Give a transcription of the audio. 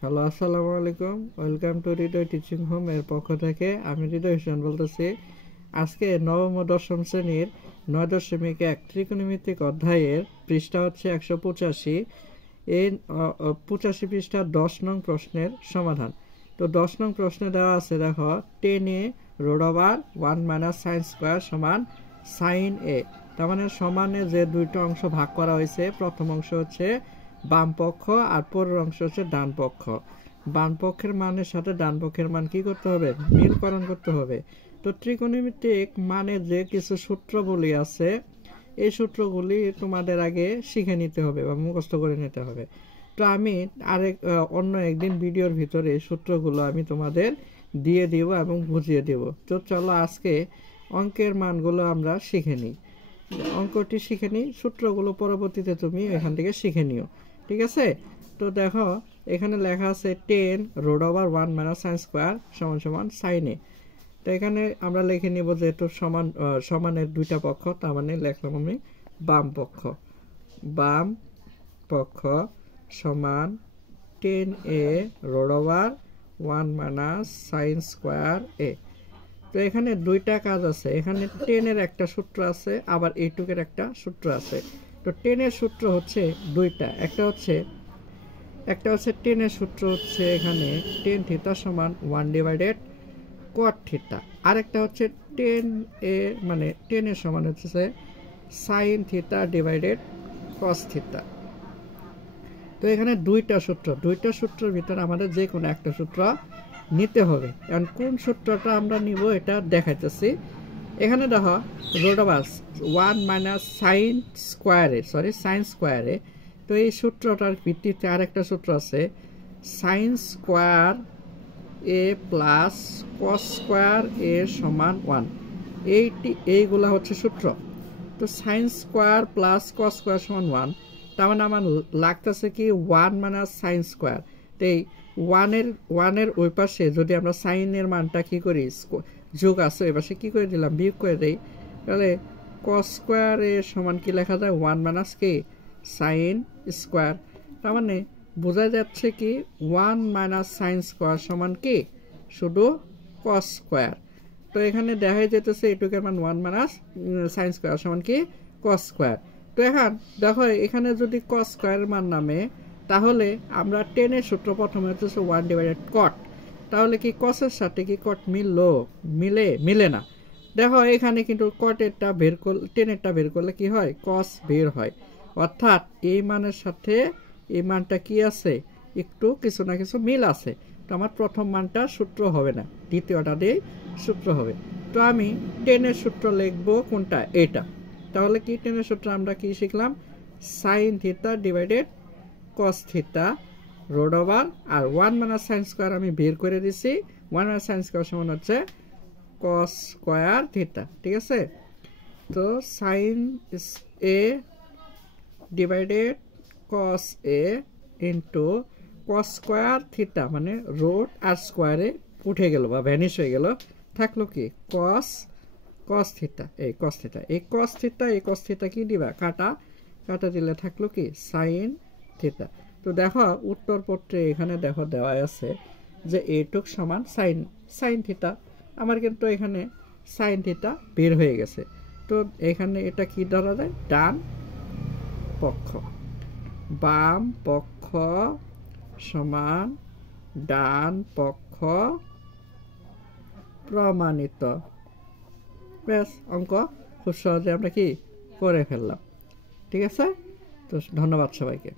Hello, আসসালামু আলাইকুম। Welcome to Hriday teaching home এর পক্ষ থেকে আমি হৃদয় হোসেন বলতেছি। আজকে নবম ও দশম শ্রেণীর 9.1 ত্রিকোণমিতিক অধ্যায়ের পৃষ্ঠা হচ্ছে 185। এই 85 পৃষ্ঠার 10 নং প্রশ্নের সমাধান। তো 10 নং প্রশ্নে দেওয়া আছে, দেখো 10a root over 1 minus sine square সমান সাইন এ। তার মানে সমানে যে দুইটা অংশ ভাগ করা হয়েছে, প্রথম অংশ হচ্ছে বাম পক্ষ আর পরের অংশ হচ্ছে ডান পক্ষ। বাম পক্ষের মানের সাথে ডান পক্ষের মান কি করতে হবে? মিলকরণ করতে হবে। তো ত্রিকোণমিতিক মানে যে কিছু সূত্রগুলি আছে, এই সূত্রগুলি তোমাদের আগে শিখে নিতে হবে বা মুখস্থ করে নিতে হবে। তো আমি অন্য একদিন ভিডিওর ভিতরে সূত্রগুলো আমি তোমাদের দিয়ে দিব এবং বুঝিয়ে দেব। তো চলো আজকে অঙ্কের মানগুলো আমরা শিখে নিই। অঙ্কটি শিখে নিই, সূত্রগুলো পরবর্তীতে তুমি এখান থেকে শিখে নিও, ঠিক আছে? তো দেখো এখানে লেখা আছে 10 root over 1 minus sine square সমান সমান সাইন এ। তো এখানে আমরা লিখে নিব যেহেতু সমানের দুইটা পক্ষ, তার মানে লিখলাম আমি বাম পক্ষ। বাম পক্ষ সমান 10a root over 1 minus sine square এ। তো এখানে দুইটা কাজ আছে, এখানে 10 এর একটা সূত্র আছে, আবার এইটুকের একটা সূত্র আছে। তো 10 এর সূত্র হচ্ছে দুইটা, একটা হচ্ছে 10 এর সূত্র হচ্ছে এখানে tan থিটা সমান 1 ডিভাইডেড cot থিটা, আরেকটা হচ্ছে 10 মানে 10 এর সমান হচ্ছে sin theta divided cos theta. তো এখানে দুইটা সূত্রের ভিতরে আমাদের যে কোনো একটা সূত্র নিতে হবে। এখন কোন সূত্রটা আমরা নিব এটা দেখাইতেছি। এখানে দেখো রুট ওভার 1 মাইনাস সাইন স্কোয়ারে। তো এই সূত্রটার ভিত্তিতে আরেকটা সূত্র আছে, সাইন স্কোয়ার এ প্লাস কস স্কোয়ার এ সমান 1। এইগুলা হচ্ছে সূত্র। তো sine square plus cos square সমান 1, তার মানে আমার লাগতেছে কি 1 মাইনাস সাইন স্কোয়ার। তো এই ওয়ানের ওই পাশে যদি আমরা সাইনের মানটা কি করি, যোগ আছে ওই পাশে কি করে দিলাম, বিয়োগ করে দিই, তাহলে কস স্কোয়ার এর সমান কি লেখা যায় 1 মাইনাস কি সাইন স্কোয়ার। তার মানে বোঝা যাচ্ছে কি 1 মাইনাস সাইন স্কোয়ার সমান কি শুধু কস স্কোয়ার। তো এখানে দেখা যেতেছে এটুকের মান 1 মাইনাস সাইন স্কোয়ার সমান কি কস স্কোয়ার। তো এখন দেখো এখানে যদি কস স্কোয়ারের মান নামে, তাহলে আমরা 10 এর সূত্র প্রথমে হচ্ছে 1 ডিভাইডেড কট। তাহলে কি কসের সাথে কি কট মিলে না। দেখো এখানে কিন্তু কটেরটা বের করলে 10-এরটা বের করলে কি হয়, কস বের হয়। অর্থাৎ এই মানের সাথে এই মানটা কি আছে, একটু কিছু না কিছু মিল আছে। তো আমার প্রথম মানটা সূত্র হবে না, দ্বিতীয়টা দিয়ে সূত্র হবে। তো আমি 10 এর সূত্র লিখবো কোনটা, এটা। তাহলে কি 10 এর সূত্র আমরা কি শিখলাম, sine theta divided cos theta root over, আর 1 মাইনাস সাইন স্কোয়ার আমি বের করে দিছি, 1 মাইনাস সাইন স্কোয়ার সমান হচ্ছে কস স্কোয়ার থিটা, ঠিক আছে? তো সাইন এ ডিভাইডেড কস এ ইন্টু কস স্কোয়ার থিটা, মানে রুট আর স্কোয়ারে উঠে গেল বা ভ্যানিশ হয়ে গেল, থাকলো কি কস থিটা। এই কস থিটা কি দিবা, কাটা দিলে থাকলো কি সাইন থিটা। তো দেখো উত্তরপত্রে এখানে দেখো দেওয়া আছে যে এইটুক সমান সাইন থিটা। আমার কিন্তু এখানে সাইন থিটা বের হয়ে গেছে। তো এখানে এটা কি ধরা যায়, ডান পক্ষ। বাম পক্ষ সমান ডান পক্ষ প্রমাণিত। ব্যাস, অঙ্ক খুব সহজে আমরা কি করে ফেললাম, ঠিক আছে? তো ধন্যবাদ সবাইকে।